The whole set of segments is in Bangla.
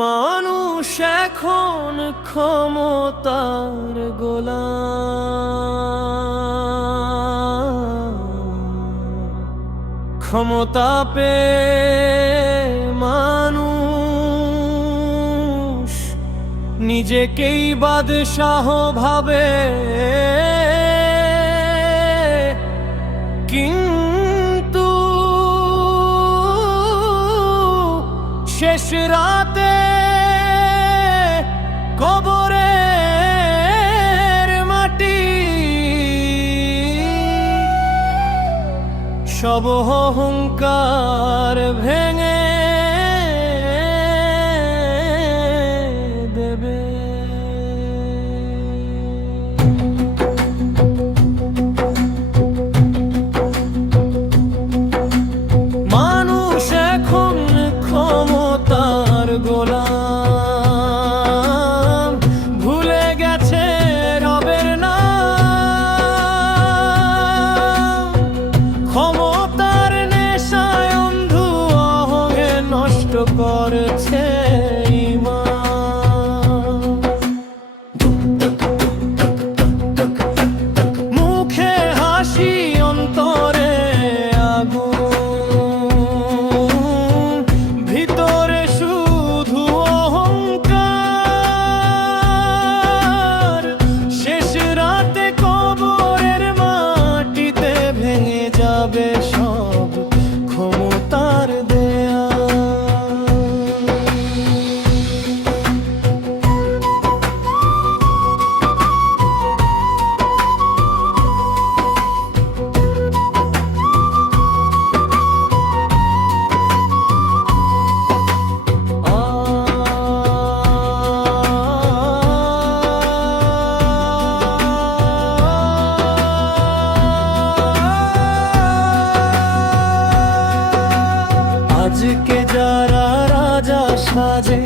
মানুষ এখন ক্ষমতার গোলাম। ক্ষমতা পেয়ে মানুষ নিজেকেই বাদশাহ ভাবে, কিন্তু শেষ রাতে কবরের মাটি সব অহংকার ভেঙে দেবে। মানুষ এখন ক্ষমতার গোলাম, ভুলে গেছে রবের নাম। ক্ষমতার নেশায় অন্ধ অহংে নষ্ট করেছে ঈমান। মুখে হাসি অন্তরে আগুন, ভিতরে শুধু অহংকার। শেষ রাতে কবরের মাটিতে ভেঙে যাবে সব ক্ষমতার দেয়া। আজকে যারা রাজা সাজে,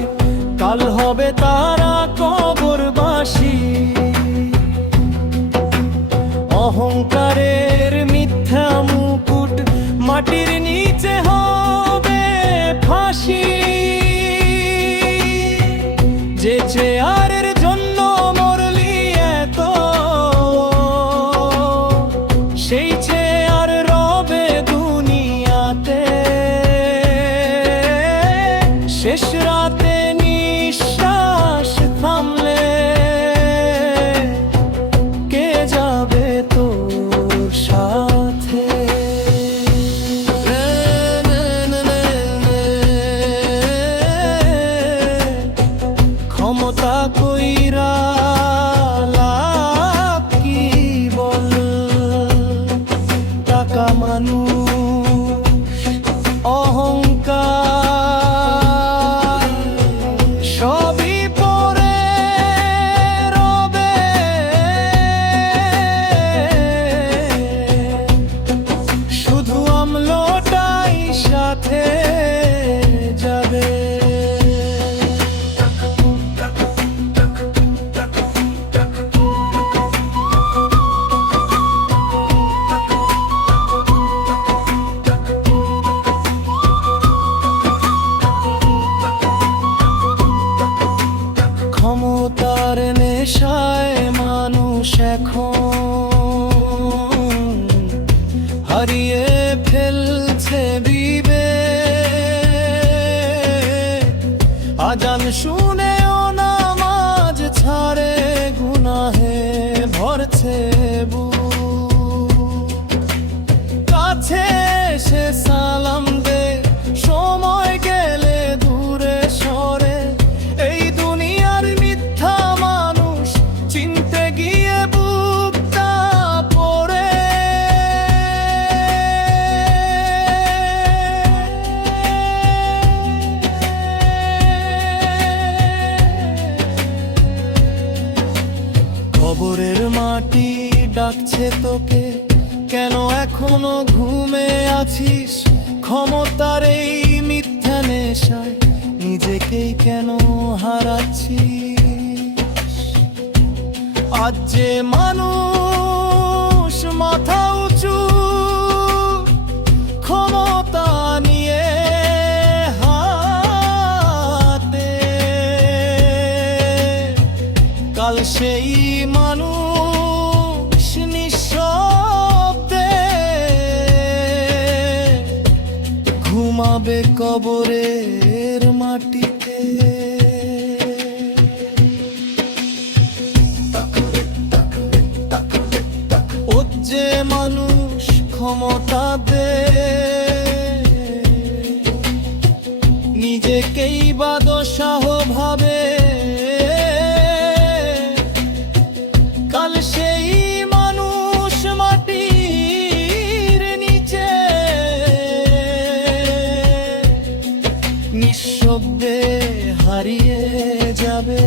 কাল হবে তারা কবরবাসী। অহংকারের মিথ্যা মুকুট মাটির নিচে হবে ফাঁসি। যে চেয়ারের জন্য মরলি এত, সেই চেয়ার রবে দুনিয়াতে। শেষ রাতে নিঃশ্বাস থামলে কে যাবে তোর সাথে? ক্ষমতা কইরা লাভ কি বল? টাকা মানুষ অহংকার সবই পরে রবে। শুধু আমলটাই সাথে যাবে। ক্ষমতার নেশায় মানুষ এখন হারিয়ে ফেলছে বিবেক। আজান শুনেও নামাজ ছাড়ে, গুনাহে ভরছে বুক। কাছে এসে সালাম দে, সময় গেলে দূরে সরে। এই দুনিয়ার মিথ্যা মানুষ চিনতে গিয়ে বুকটা পড়ে। কবরের মাটি ডাকছে তোকে, কেন এখনো ঘুমে আছিস? ক্ষমতার এই মিথ্যা নেশায় নিজেকেই কেন হারাচ্ছিস? আজ যে মানুষ মাথা উঁচু ক্ষমতা নিয়ে হাতে, কাল সেই মানুষ নিঃশব্দে ঘুমাবে কবরের মাটিতে। ও যে মানুষ ক্ষমতা দে নিজেকেই বা দোষাহ ভাবে, কাল সেই মানুষ মাটির নিচে নিঃশব্দে হারিয়ে যাবে।